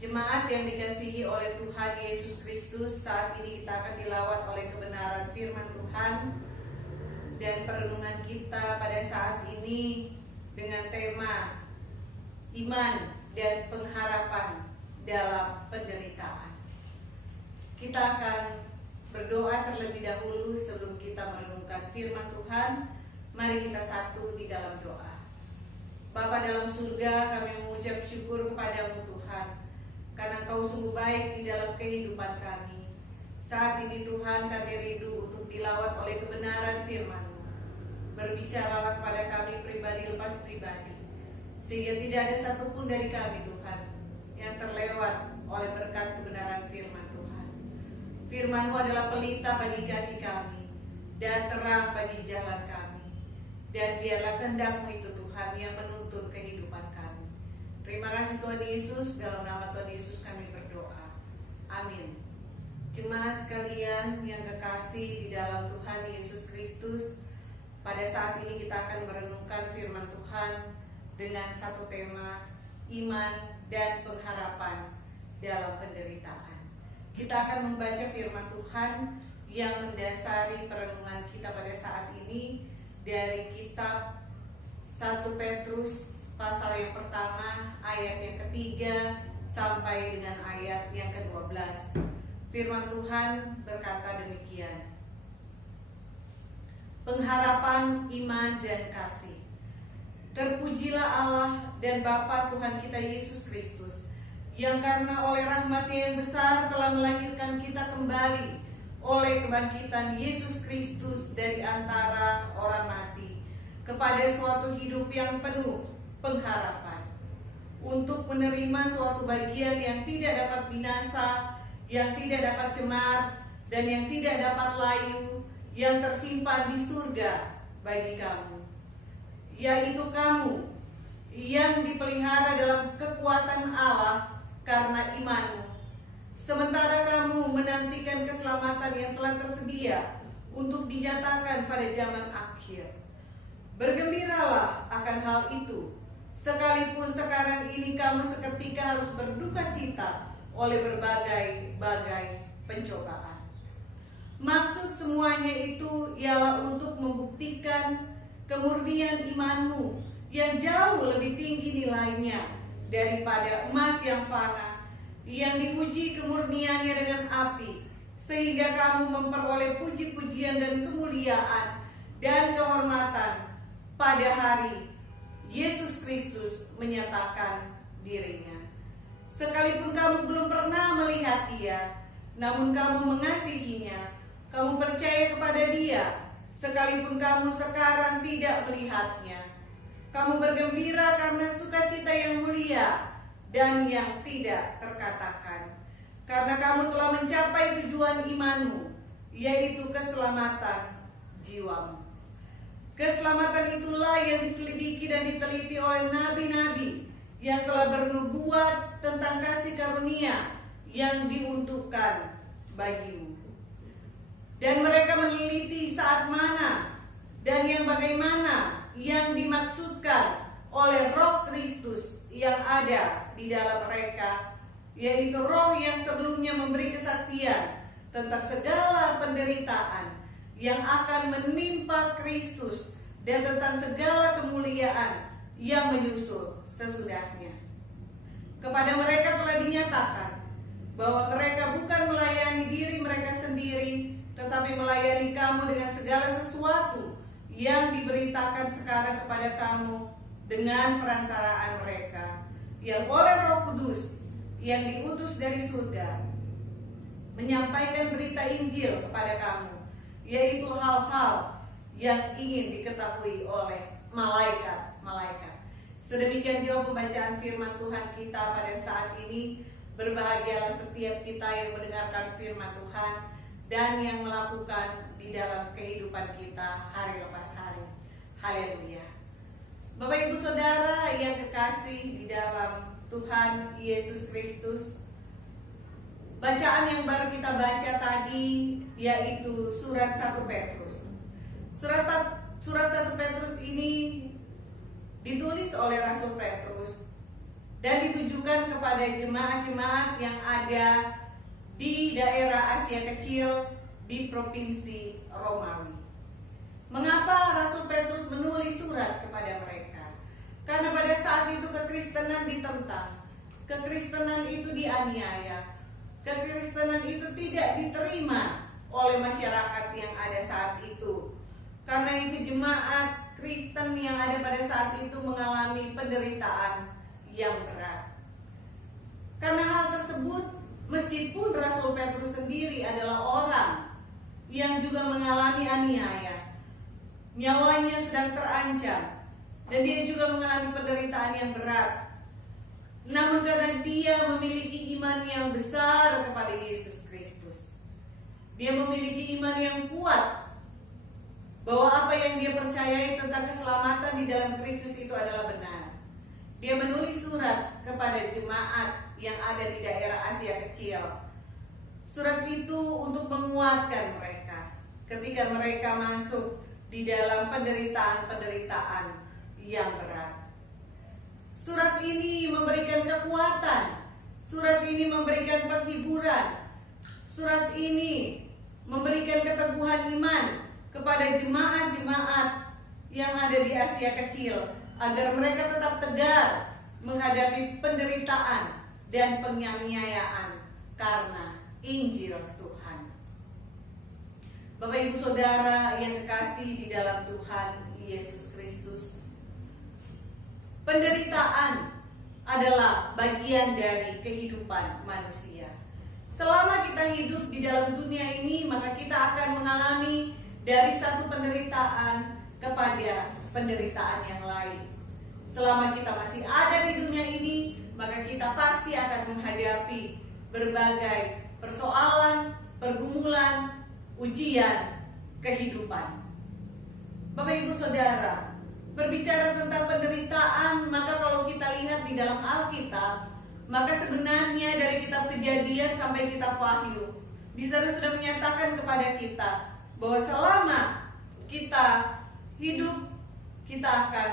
Jemaat yang dikasihi oleh Tuhan Yesus Kristus, saat ini kita akan dilawat oleh kebenaran firman Tuhan. Dan perenungan kita pada saat ini dengan tema iman dan pengharapan dalam penderitaan. Kita akan berdoa terlebih dahulu sebelum kita merenungkan firman Tuhan. Mari kita satu di dalam doa. Bapa dalam surga, kami mengucap syukur kepadamu Tuhan, karena Engkau sungguh baik di dalam kehidupan kami. Saat ini Tuhan, kami rindu untuk dilawat oleh kebenaran firman-Mu. Berbicaralah kepada kami pribadi lepas pribadi, sehingga tidak ada satupun dari kami Tuhan yang terlewat oleh berkat kebenaran firman Tuhan. Firman-Mu adalah pelita bagi kaki kami dan terang bagi jalan kami. Dan biarlah kehendak-Mu itu Tuhan yang menuntun kehidupan kami. Terima kasih Tuhan Yesus, dalam nama Tuhan Yesus kami berdoa. Amin. Jemaat sekalian yang kekasih di dalam Tuhan Yesus Kristus, pada saat ini kita akan merenungkan firman Tuhan dengan satu tema, iman dan pengharapan dalam penderitaan. Kita akan membaca firman Tuhan yang mendasari perenungan kita pada saat ini dari kitab 1 Petrus pasal yang pertama, ayat yang ketiga sampai dengan ayat yang ke-12. Firman Tuhan berkata demikian. Pengharapan iman dan kasih. Terpujilah Allah dan Bapa Tuhan kita Yesus Kristus, yang karena oleh rahmat-Nya yang besar telah melahirkan kita kembali oleh kebangkitan Yesus Kristus dari antara orang mati kepada suatu hidup yang penuh pengharapan, untuk menerima suatu bagian yang tidak dapat binasa, yang tidak dapat cemar, dan yang tidak dapat layu, yang tersimpan di surga bagi kamu, yaitu kamu yang dipelihara dalam kekuatan Allah karena imanmu, sementara kamu menantikan keselamatan yang telah tersedia untuk dinyatakan pada zaman akhir. Bergembiralah akan hal itu, sekalipun sekarang ini kamu seketika harus berduka cita oleh berbagai-bagai pencobaan. Maksud semuanya itu ialah untuk membuktikan kemurnian imanmu yang jauh lebih tinggi nilainya daripada emas yang fana, yang diuji kemurniannya dengan api, sehingga kamu memperoleh puji-pujian dan kemuliaan dan kehormatan pada hari Yesus Kristus menyatakan dirinya. Sekalipun kamu belum pernah melihat Dia, namun kamu mengasihinya, kamu percaya kepada Dia, sekalipun kamu sekarang tidak melihatnya. Kamu bergembira karena sukacita yang mulia dan yang tidak terkatakan, karena kamu telah mencapai tujuan imanmu, yaitu keselamatan jiwamu. Keselamatan itulah yang diselidiki dan diteliti oleh nabi-nabi yang telah bernubuat tentang kasih karunia yang diuntukkan bagimu. Dan mereka meneliti saat mana dan yang bagaimana yang dimaksudkan oleh Roh Kristus yang ada di dalam mereka, yaitu Roh yang sebelumnya memberi kesaksian tentang segala penderitaan yang akan menimpa Kristus dan tentang segala kemuliaan yang menyusul sesudahnya. Kepada mereka telah dinyatakan bahwa mereka bukan melayani diri mereka sendiri, tetapi melayani kamu dengan segala sesuatu yang diberitakan sekarang kepada kamu dengan perantaraan mereka, yang oleh Roh Kudus yang diutus dari surga menyampaikan berita Injil kepada kamu, yaitu hal-hal yang ingin diketahui oleh malaikat-malaikat. Sedemikian jauh pembacaan firman Tuhan kita pada saat ini. Berbahagialah setiap kita yang mendengarkan firman Tuhan dan yang melakukan di dalam kehidupan kita hari lepas hari. Haleluya. Bapak Ibu Saudara yang kekasih di dalam Tuhan Yesus Kristus, bacaan yang baru kita baca tadi yaitu surat 1 Petrus. Surat 1 Petrus ini ditulis oleh Rasul Petrus dan ditujukan kepada jemaat-jemaat yang ada di daerah Asia Kecil di Provinsi Romawi. Mengapa Rasul Petrus menulis surat kepada mereka? Karena pada saat itu kekristenan ditentang, kekristenan itu dianiaya, kekristenan itu tidak diterima oleh masyarakat yang ada saat itu. Karena itu jemaat Kristen yang ada pada saat itu mengalami penderitaan yang berat. Karena hal tersebut, meskipun Rasul Petrus sendiri adalah orang yang juga mengalami aniaya, nyawanya sedang terancam, dan dia juga mengalami penderitaan yang berat. Namun karena dia memiliki iman yang besar kepada Yesus Kristus, dia memiliki iman yang kuat bahwa apa yang dia percayai tentang keselamatan di dalam Kristus itu adalah benar. Dia menulis surat kepada jemaat yang ada di daerah Asia Kecil. Surat itu untuk menguatkan mereka ketika mereka masuk di dalam penderitaan-penderitaan yang berat. Surat ini memberikan kekuatan, surat ini memberikan penghiburan, surat ini memberikan keteguhan iman kepada jemaat-jemaat yang ada di Asia Kecil, agar mereka tetap tegar menghadapi penderitaan dan penganiayaan karena Injil Tuhan. Bapak Ibu Saudara yang kekasih di dalam Tuhan Yesus Kristus, penderitaan adalah bagian dari kehidupan manusia. Selama kita hidup di dalam dunia ini, maka kita akan mengalami dari satu penderitaan kepada penderitaan yang lain. Selama kita masih ada di dunia ini, maka kita pasti akan menghadapi berbagai persoalan, pergumulan, ujian kehidupan. Bapak Ibu Saudara, berbicara tentang penderitaan, maka kalau kita lihat di dalam Alkitab, maka sebenarnya dari kitab Kejadian sampai kitab Wahyu, di sana sudah menyatakan kepada kita bahwa selama kita hidup, kita akan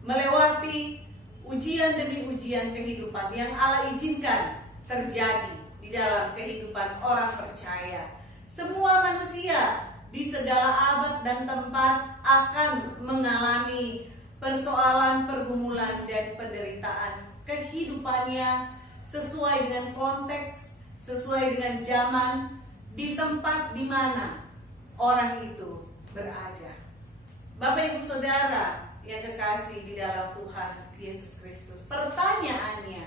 melewati ujian demi ujian kehidupan yang Allah izinkan terjadi di dalam kehidupan orang percaya. Semua manusia di segala abad dan tempat akan mengalami persoalan, pergumulan, dan penderitaan kehidupannya sesuai dengan konteks, sesuai dengan zaman, di tempat di mana orang itu berada. Bapak Ibu Saudara yang kekasih di dalam Tuhan Yesus Kristus, pertanyaannya,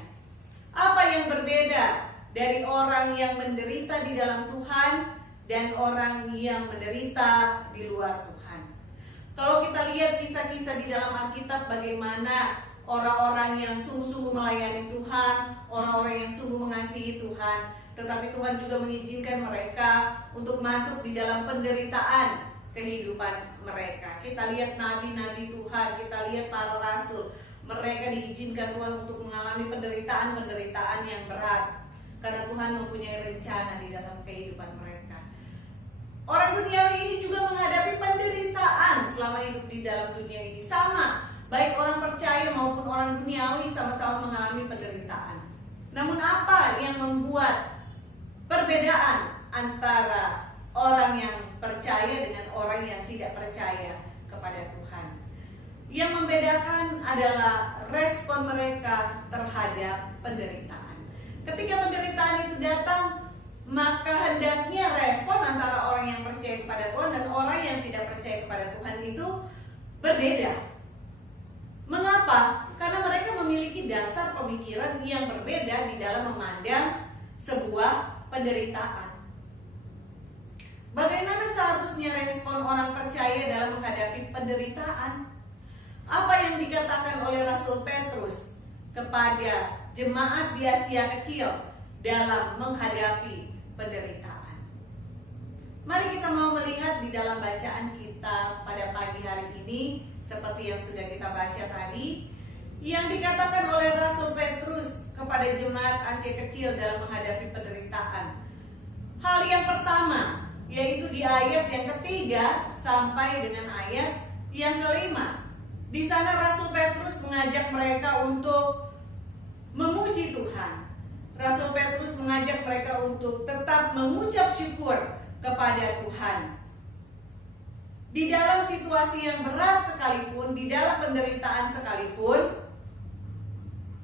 apa yang berbeda dari orang yang menderita di dalam Tuhan dan orang yang menderita di luar Tuhan? Kalau kita lihat kisah-kisah di dalam Alkitab, bagaimana orang-orang yang sungguh-sungguh melayani Tuhan, orang-orang yang sungguh mengasihi Tuhan, tetapi Tuhan juga mengizinkan mereka untuk masuk di dalam penderitaan kehidupan mereka. Kita lihat nabi-nabi Tuhan, kita lihat para rasul, mereka diizinkan Tuhan untuk mengalami penderitaan-penderitaan yang berat, karena Tuhan mempunyai rencana di dalam kehidupan mereka. Orang duniawi ini juga menghadapi penderitaan selama hidup di dalam dunia ini. Sama, baik orang percaya maupun orang duniawi sama-sama mengalami penderitaan. Namun apa yang membuat perbedaan antara orang yang percaya dengan orang yang tidak percaya kepada Tuhan? Yang membedakan adalah respon mereka terhadap penderitaan. Ketika penderitaan itu datang, maka hendaknya respon antara orang yang percaya kepada Tuhan dan orang yang tidak percaya kepada Tuhan itu berbeda. Mengapa? Karena mereka memiliki dasar pemikiran yang berbeda di dalam memandang sebuah penderitaan. Bagaimana seharusnya respon orang percaya dalam menghadapi penderitaan? Apa yang dikatakan oleh Rasul Petrus kepada jemaat di Asia Kecil dalam menghadapi penderitaan? Mari kita mau melihat di dalam bacaan kita pada pagi hari ini, seperti yang sudah kita baca tadi, yang dikatakan oleh Rasul Petrus kepada jemaat Asia Kecil dalam menghadapi penderitaan. Hal yang pertama, yaitu di ayat yang ketiga sampai dengan ayat yang kelima. Di sana Rasul Petrus mengajak mereka untuk memuji Tuhan. Rasul Petrus mengajak mereka untuk tetap mengucap syukur kepada Tuhan. Di dalam situasi yang berat sekalipun, di dalam penderitaan sekalipun,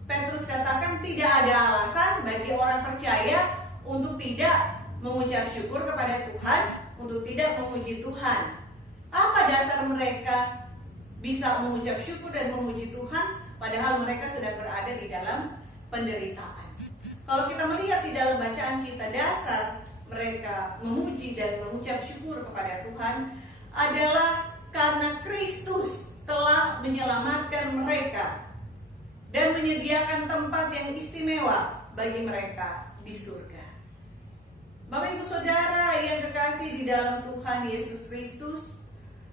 Petrus katakan tidak ada alasan bagi orang percaya untuk tidak mengucap syukur kepada Tuhan, untuk tidak memuji Tuhan. Apa dasar mereka bisa mengucap syukur dan memuji Tuhan padahal mereka sedang berada di dalam penderitaan? Kalau kita melihat di dalam bacaan kita, dasar mereka memuji dan mengucap syukur kepada Tuhan adalah karena Kristus telah menyelamatkan mereka dan menyediakan tempat yang istimewa bagi mereka di surga. Bapak Ibu Saudara yang kekasih di dalam Tuhan Yesus Kristus,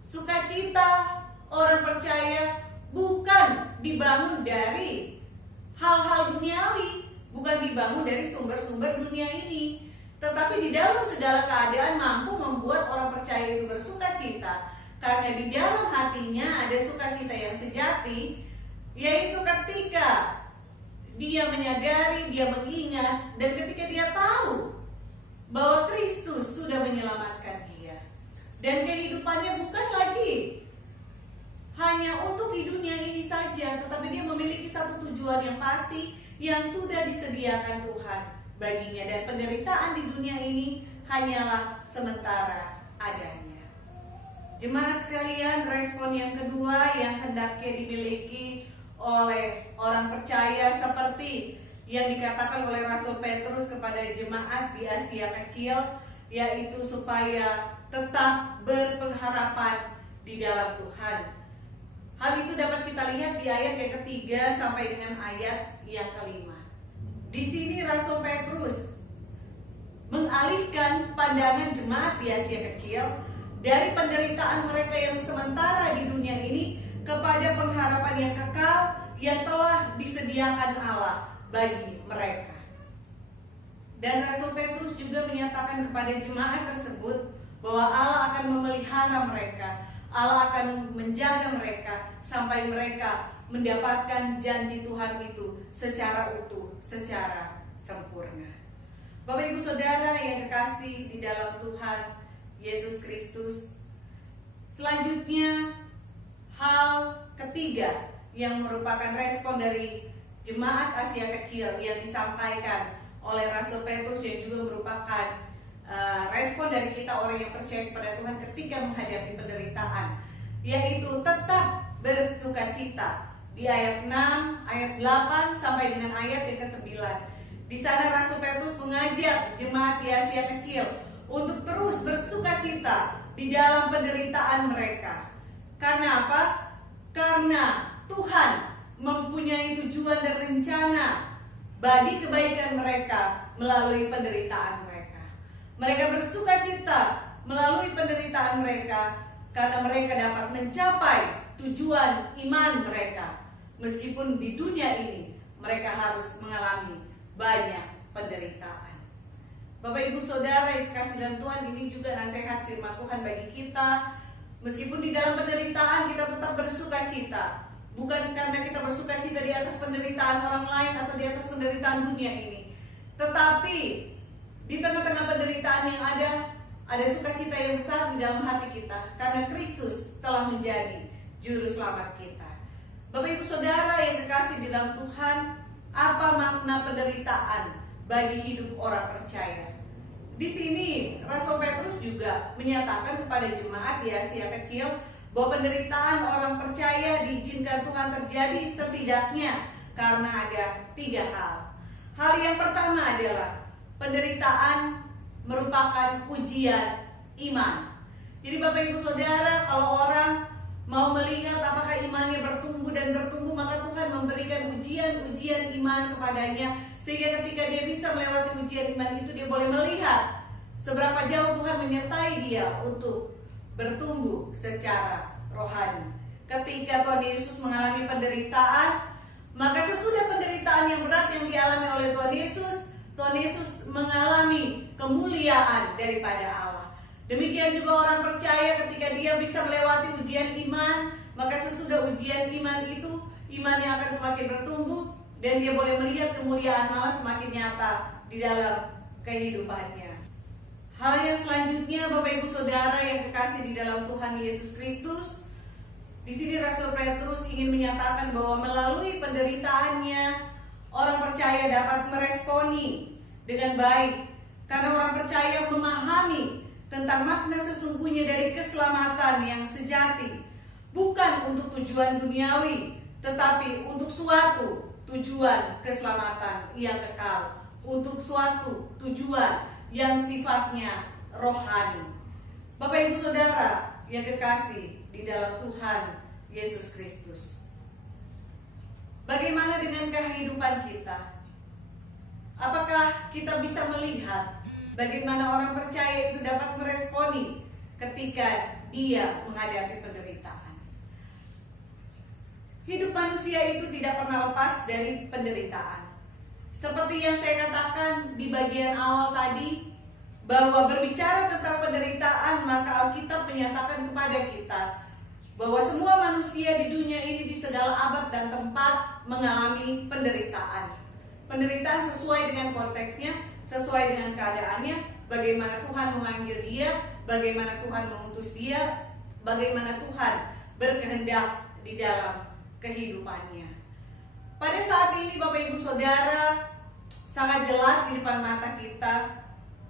sukacita orang percaya bukan dibangun dari hal-hal duniawi, bukan dibangun dari sumber-sumber dunia ini, tetapi di dalam segala keadaan mampu membuat orang percaya itu bersukacita, karena di dalam hatinya ada sukacita yang sejati, yaitu ketika dia menyadari, dia mengingat, dan ketika dia tahu bahwa Kristus sudah menyelamatkan dia. Dan kehidupannya bukan lagi hanya untuk di dunia ini saja, tetapi dia memiliki satu tujuan yang pasti yang sudah disediakan Tuhan baginya. Dan penderitaan di dunia ini hanyalah sementara adanya. Jemaat sekalian, respon yang kedua yang hendaknya dimiliki oleh orang percaya seperti yang dikatakan oleh Rasul Petrus kepada jemaat di Asia Kecil, yaitu supaya tetap berpengharapan di dalam Tuhan. Hal itu dapat kita lihat di ayat yang ketiga sampai dengan ayat yang kelima. Di sini Rasul Petrus mengalihkan pandangan jemaat di Asia Kecil dari penderitaan mereka yang sementara di dunia ini kepada pengharapan yang kekal yang telah disediakan Allah bagi mereka. Dan Rasul Petrus juga menyatakan kepada jemaat tersebut bahwa Allah akan memelihara mereka, Allah akan menjaga mereka sampai mereka mendapatkan janji Tuhan itu secara utuh, secara sempurna. Bapak Ibu Saudara yang kekasih di dalam Tuhan Yesus Kristus, selanjutnya hal ketiga yang merupakan respon dari jemaat Asia Kecil yang disampaikan oleh Rasul Petrus yang juga merupakan respon dari kita orang yang percaya kepada Tuhan ketika menghadapi penderitaan, yaitu tetap bersukacita. Di ayat 6, ayat 8 sampai dengan ayat yang ke-9. Di sana Rasul Petrus mengajak jemaat di Asia Kecil untuk terus bersukacita di dalam penderitaan mereka. Karena apa? Karena Tuhan mempunyai tujuan dan rencana bagi kebaikan mereka melalui penderitaan mereka. Mereka bersukacita melalui penderitaan mereka karena mereka dapat mencapai tujuan iman mereka. Meskipun di dunia ini mereka harus mengalami banyak penderitaan. Bapak Ibu Saudara yang dikasihi dalam Tuhan, ini juga nasihat firman Tuhan bagi kita. Meskipun di dalam penderitaan kita tetap bersukacita, bukan karena kita bersukacita di atas penderitaan orang lain atau di atas penderitaan dunia ini, tetapi di tengah-tengah penderitaan yang ada sukacita yang besar di dalam hati kita karena Kristus telah menjadi juru selamat kita. Bapak Ibu Saudara yang dikasihi di dalam Tuhan, apa makna penderitaan bagi hidup orang percaya? Di sini Rasul Petrus juga menyatakan kepada jemaat di Asia Kecil bahwa penderitaan orang percaya diizinkan Tuhan terjadi setidaknya karena ada 3 hal. Hal yang pertama adalah penderitaan merupakan ujian iman. Jadi Bapak Ibu Saudara, kalau orang mau melihat apakah imannya bertumbuh dan bertumbuh, maka Tuhan memberikan ujian-ujian iman kepadanya, sehingga ketika dia bisa melewati ujian iman itu, dia boleh melihat seberapa jauh Tuhan menyertai dia untuk bertumbuh secara rohani. Ketika Tuhan Yesus mengalami penderitaan, maka sesudah penderitaan yang berat yang dialami oleh Tuhan Yesus mengalami kemuliaan daripada Allah. Demikian juga orang percaya ketika dia bisa melewati ujian iman, maka sesudah ujian iman itu, imannya akan semakin bertumbuh dan dia boleh melihat kemuliaan Allah semakin nyata di dalam kehidupannya. Hal yang selanjutnya, Bapak Ibu Saudara yang kekasih di dalam Tuhan Yesus Kristus, di sini Rasul Petrus ingin menyatakan bahwa melalui penderitaannya orang percaya dapat meresponi dengan baik, karena orang percaya memahami tentang makna sesungguhnya dari keselamatan yang sejati, bukan untuk tujuan duniawi, tetapi untuk suatu tujuan keselamatan yang kekal, untuk suatu tujuan yang sifatnya rohani. Bapak Ibu Saudara yang kekasih di dalam Tuhan Yesus Kristus, bagaimana dengan kehidupan kita? Apakah kita bisa melihat bagaimana orang percaya itu dapat meresponi ketika dia menghadapi penderitaan? Hidup manusia itu tidak pernah lepas dari penderitaan. Seperti yang saya katakan di bagian awal tadi, bahwa berbicara tentang penderitaan, maka Alkitab menyatakan kepada kita bahwa semua manusia di dunia ini di segala abad dan tempat mengalami penderitaan. Penderitaan sesuai dengan konteksnya, sesuai dengan keadaannya, bagaimana Tuhan memanggil dia, bagaimana Tuhan mengutus dia, bagaimana Tuhan berkehendak di dalam kehidupannya. Pada saat ini Bapak Ibu Saudara, sangat jelas di depan mata kita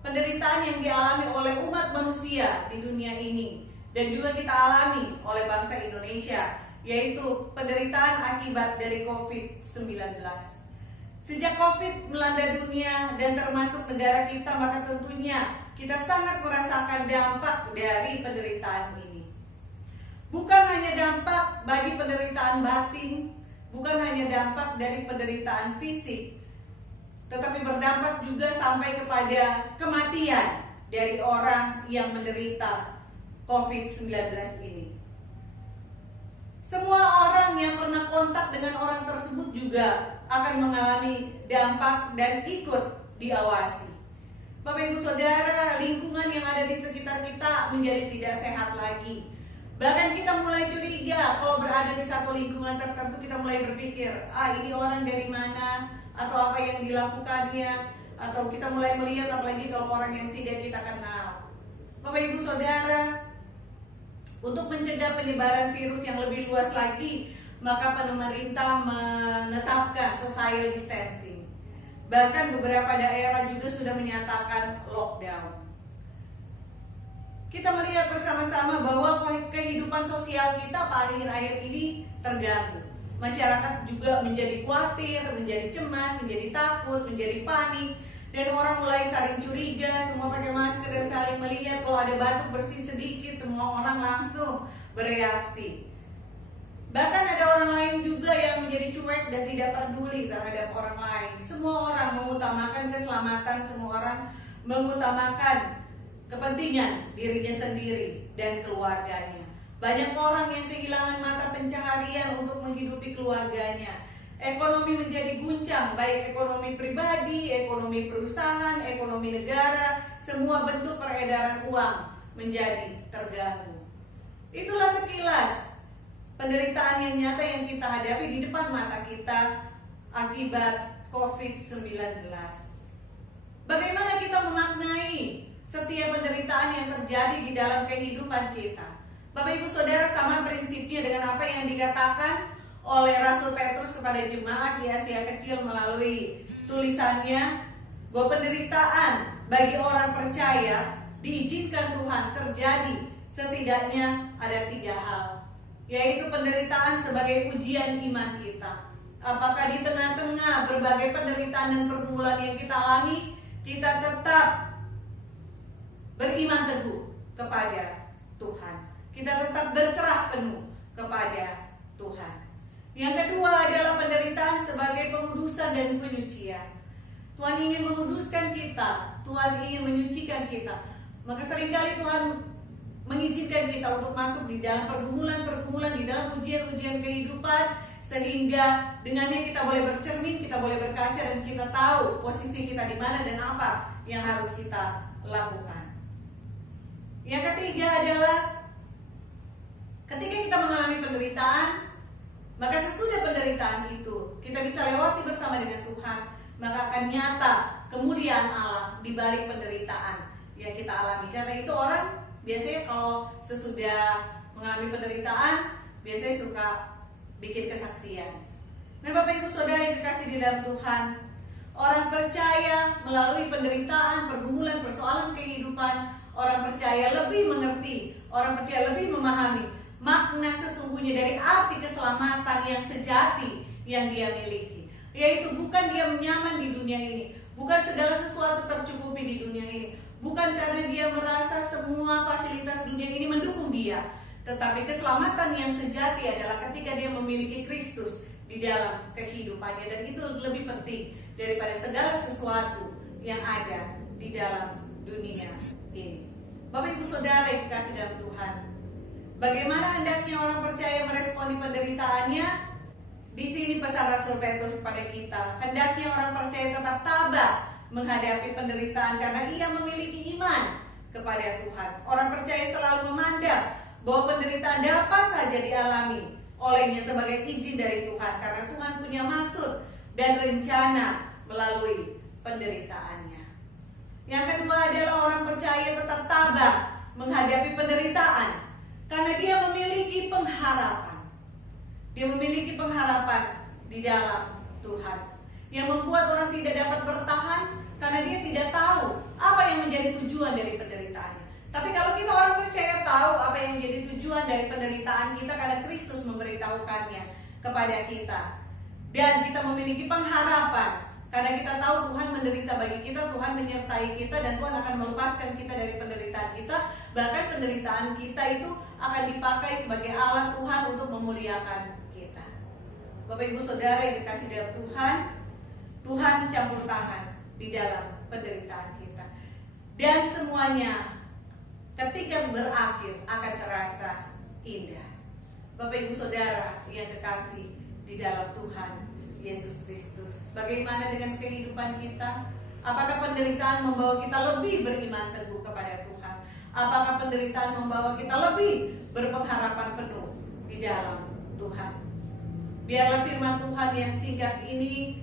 penderitaan yang dialami oleh umat manusia di dunia ini, dan juga kita alami oleh bangsa Indonesia, yaitu penderitaan akibat dari COVID-19. Sejak COVID melanda dunia dan termasuk negara kita, maka tentunya kita sangat merasakan dampak dari penderitaan ini. Bukan hanya dampak bagi penderitaan batin, bukan hanya dampak dari penderitaan fisik, tetapi berdampak juga sampai kepada kematian dari orang yang menderita COVID-19 ini. Semua orang yang pernah kontak dengan orang tersebut juga akan mengalami dampak dan ikut diawasi. Bapak Ibu Saudara, lingkungan yang ada di sekitar kita menjadi tidak sehat lagi. Bahkan kita mulai curiga kalau berada di satu lingkungan tertentu, kita mulai berpikir, ini orang dari mana, atau apa yang dilakukannya, atau kita mulai melihat apalagi kalau orang yang tidak kita kenal. Bapak Ibu Saudara, untuk mencegah penyebaran virus yang lebih luas lagi, maka pemerintah menetapkan social distancing. Bahkan beberapa daerah juga sudah menyatakan lockdown. Kita melihat bersama-sama bahwa kehidupan sosial kita akhir-akhir ini terganggu. Masyarakat juga menjadi khawatir, menjadi cemas, menjadi takut, menjadi panik, dan orang mulai saling curiga, semua pakai masker dan saling melihat. Kalau ada batuk bersin sedikit, semua orang langsung bereaksi. Bahkan ada orang lain juga yang menjadi cuek dan tidak peduli terhadap orang lain. Semua orang mengutamakan keselamatan, semua orang mengutamakan kepentingan dirinya sendiri dan keluarganya. Banyak orang yang kehilangan mata pencaharian untuk menghidupi keluarganya. Ekonomi menjadi guncang, baik ekonomi pribadi, ekonomi perusahaan, ekonomi negara, semua bentuk peredaran uang menjadi terganggu. Itulah sekilas penderitaan yang nyata yang kita hadapi di depan mata kita akibat COVID-19. Bagaimana kita memaknai setiap penderitaan yang terjadi di dalam kehidupan kita? Bapak Ibu Saudara, sama prinsipnya dengan apa yang dikatakan oleh Rasul Petrus kepada jemaat di Asia Kecil melalui tulisannya, bahwa penderitaan bagi orang percaya diizinkan Tuhan terjadi setidaknya ada 3 hal, yaitu penderitaan sebagai ujian iman kita. Apakah di tengah-tengah berbagai penderitaan dan pergumulan yang kita alami, kita tetap beriman teguh kepada Tuhan, kita tetap berserah penuh kepada Tuhan. Yang kedua adalah penderitaan sebagai pengudusan dan penyucian. Tuhan ingin menguduskan kita, Tuhan ingin menyucikan kita. Maka seringkali Tuhan mengizinkan kita untuk masuk di dalam pergumulan-pergumulan, di dalam ujian-ujian kehidupan, sehingga dengannya kita boleh bercermin, kita boleh berkaca, dan kita tahu posisi kita di mana dan apa yang harus kita lakukan. Yang ketiga adalah ketika kita mengalami penderitaan, Maka sesudah penderitaan itu kita bisa lewati bersama dengan Tuhan, maka akan nyata kemuliaan Allah di balik penderitaan yang kita alami. Karena itu orang biasanya kalau sesudah mengalami penderitaan biasanya suka bikin kesaksian. Dan Bapak Ibu Saudara yang dikasih di dalam Tuhan, orang percaya melalui penderitaan, pergumulan, persoalan kehidupan, orang percaya lebih mengerti, orang percaya lebih memahami makna sesungguhnya dari arti keselamatan yang sejati yang dia miliki. Yaitu bukan dia nyaman di dunia ini, bukan segala sesuatu tercukupi di dunia ini, bukan karena dia merasa semua fasilitas dunia ini mendukung dia, tetapi keselamatan yang sejati adalah ketika dia memiliki Kristus di dalam kehidupannya. Dan itu lebih penting daripada segala sesuatu yang ada di dalam dunia ini. Bapak Ibu Saudara yang dikasih dalam Tuhan, bagaimana hendaknya orang percaya meresponi penderitaannya? Di sini pesan Rasul Petrus kepada kita, hendaknya orang percaya tetap tabah menghadapi penderitaan karena ia memiliki iman kepada Tuhan. Orang percaya selalu memandang bahwa penderitaan dapat saja dialami olehnya sebagai izin dari Tuhan, karena Tuhan punya maksud dan rencana melalui penderitaannya. Yang kedua adalah orang percaya tetap tabah menghadapi penderitaan karena dia memiliki pengharapan. Dia memiliki pengharapan di dalam Tuhan, yang membuat orang tidak dapat bertahan karena dia tidak tahu apa yang menjadi tujuan dari penderitaannya. Tapi kalau kita orang percaya tahu apa yang menjadi tujuan dari penderitaan kita, karena Kristus memberitahukannya kepada kita, dan kita memiliki pengharapan karena kita tahu Tuhan menderita bagi kita, Tuhan menyertai kita, dan Tuhan akan melepaskan kita dari penderitaan kita. Bahkan penderitaan kita itu akan dipakai sebagai alat Tuhan untuk memuliakan kita. Bapak Ibu Saudara yang dikasih dalam Tuhan, Tuhan campur tangan di dalam penderitaan kita, dan semuanya ketika berakhir akan terasa indah. Bapak Ibu Saudara yang kekasih di dalam Tuhan Yesus Kristus, bagaimana dengan kehidupan kita? Apakah penderitaan membawa kita lebih beriman teguh kepada Tuhan? Apakah penderitaan membawa kita lebih berpengharapan penuh di dalam Tuhan? Biarlah firman Tuhan yang singkat ini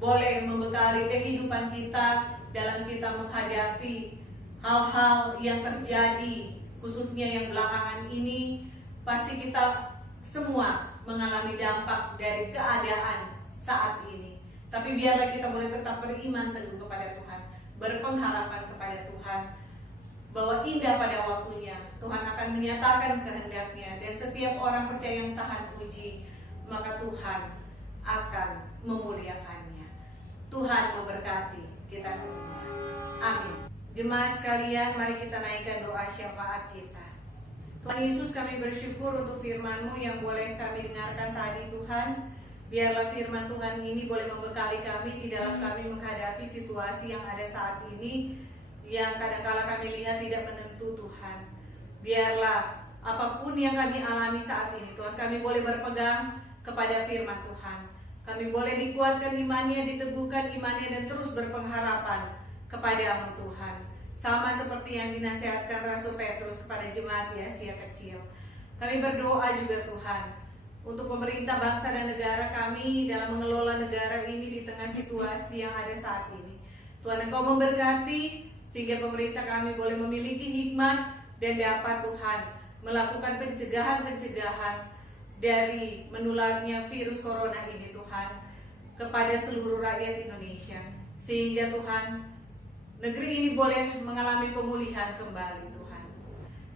boleh membekali kehidupan kita dalam kita menghadapi hal-hal yang terjadi, khususnya yang belakangan ini. Pasti kita semua mengalami dampak dari keadaan saat ini. Tapi biarlah kita boleh tetap beriman teguh kepada Tuhan, berpengharapan kepada Tuhan, bahwa indah pada waktunya Tuhan akan menyatakan kehendaknya, dan setiap orang percaya yang tahan uji, maka Tuhan akan memuliakannya. Tuhan memberkati kita semua. Amin. Jemaat sekalian, mari kita naikkan doa syafaat kita. Tuhan Yesus, kami bersyukur untuk firman-Mu yang boleh kami dengarkan tadi Tuhan. Biarlah firman Tuhan ini boleh membekali kami di dalam kami menghadapi situasi yang ada saat ini, yang kadang-kala kami lihat tidak menentu Tuhan. Biarlah apapun yang kami alami saat ini Tuhan, kami boleh berpegang kepada firman Tuhan. Kami boleh dikuatkan imannya, diteguhkan imannya, dan terus berpengharapan kepada-Mu Tuhan. Sama seperti yang dinasihatkan Rasul Petrus kepada jemaat di Asia Kecil. Kami berdoa juga Tuhan untuk pemerintah bangsa dan negara kami dalam mengelola negara ini di tengah situasi yang ada saat ini. Tuhan, Engkau memberkati sehingga pemerintah kami boleh memiliki hikmat dan dapat Tuhan melakukan pencegahan-pencegahan dari menularnya virus corona ini Tuhan kepada seluruh rakyat Indonesia, sehingga Tuhan negeri ini boleh mengalami pemulihan kembali Tuhan.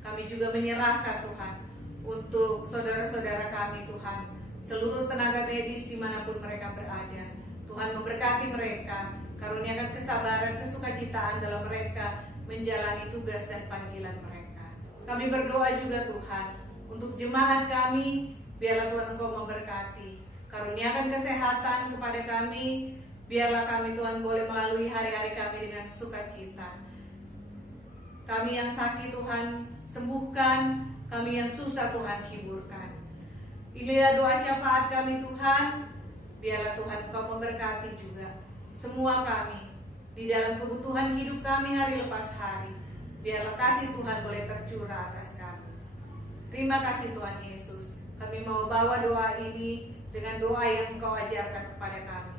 Kami juga menyerahkan Tuhan untuk saudara-saudara kami Tuhan, seluruh tenaga medis dimanapun mereka berada. Tuhan memberkati mereka, karuniakan kesabaran, kesukacitaan dalam mereka menjalani tugas dan panggilan mereka. Kami berdoa juga Tuhan untuk jemaat kami, biarlah Tuhan Engkau memberkati, karuniakan kesehatan kepada kami. Biarlah kami Tuhan boleh melalui hari-hari kami dengan sukacita. Kami yang sakit Tuhan sembuhkan, kami yang susah Tuhan hiburkan. Inilah doa syafaat kami Tuhan. Biarlah Tuhan Engkau memberkati juga semua kami di dalam kebutuhan hidup kami hari lepas hari. Biarlah kasih Tuhan boleh tercurah atas kami. Terima kasih Tuhan Yesus. Kami mau bawa doa ini dengan doa yang Engkau ajarkan kepada kami.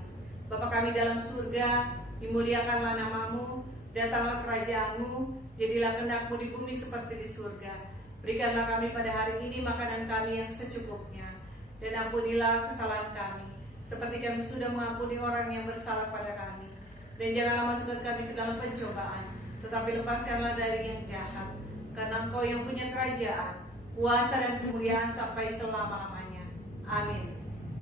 Bapa kami dalam surga, dimuliakanlah namamu, datanglah kerajaan-Mu, jadilah kehendak-Mu di bumi seperti di surga. Berikanlah kami pada hari ini makanan kami yang secukupnya, dan ampunilah kesalahan kami, seperti kami sudah mengampuni orang yang bersalah pada kami. Dan janganlah masukkan kami ke dalam pencobaan, tetapi lepaskanlah dari yang jahat. Karena Engkau yang punya kerajaan, kuasa dan kemuliaan sampai selama-lamanya. Amin.